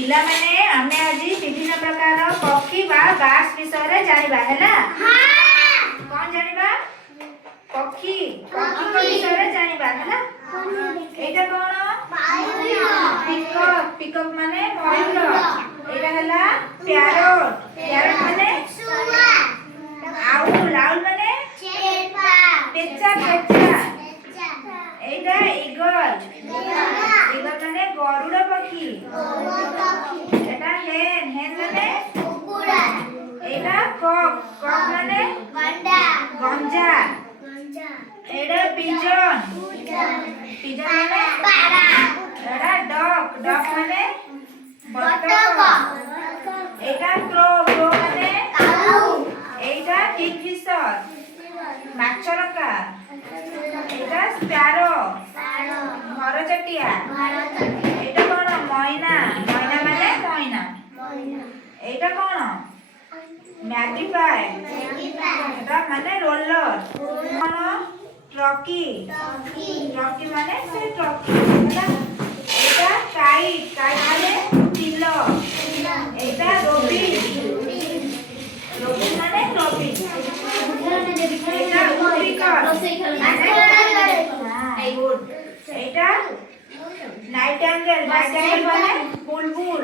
पिला माने आमे आज विभिन्न प्रकार पक्षी बा बार्ड्स विषय जानिबा हैला। कौन जानिबा? पक्षी पक्षी को विषय जानिबा हैला। एटा कोन? पिकॉक पिकॉक माने मयूर। एटा हैला पैरोट पैरोट माने सुआ। आउल आउल माने चेपा पेचा पेचा। एटा ईगल ईगल माने गरुड़ पक्षी। एटा हेन हेन माने कुकुड़ा। एटा कॉक कॉक माने गंडा गंजा। एटा पिजन पिजन माने पारा। एटा डक डक माने बतख। एटा क्रो क्रो माने काऊ। एटा किंगफिशर माछरका। एटा स्पैरो घरचटिया। एटा कोन? मैना मैना माने मैना। एटा कोन? मैगपीपाई एटा माने रोलर। कोन? ट्रकी ट्रकी माने से ट्रकी हैला। एटा काइट काइट माने तिल। एटा रोबिन रोबिन माने रोबिन। एटा उड़िकर माने गुड। एटा नाइटिंगेल नाइटिंगेल माने बुलबुल।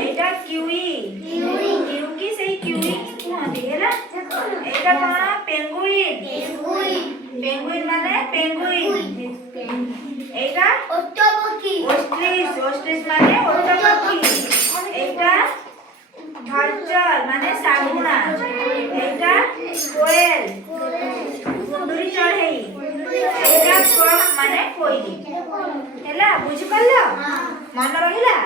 एटा किवी किवी की सही किवी कहंदी हैला। एटा कोन? पेंगुइन पेंगुइन माने पेंगुइन। एटा ओटोपक्षी ओस्ट्रिच ओस्ट्रिच माने ओटोपक्षी। एटा vulture माने सागुना। एटा कोयल कुंडुरी चढ़ई। एटा फ्रॉग माने कोइली हैला। बुझि पल्लो मन रहिला।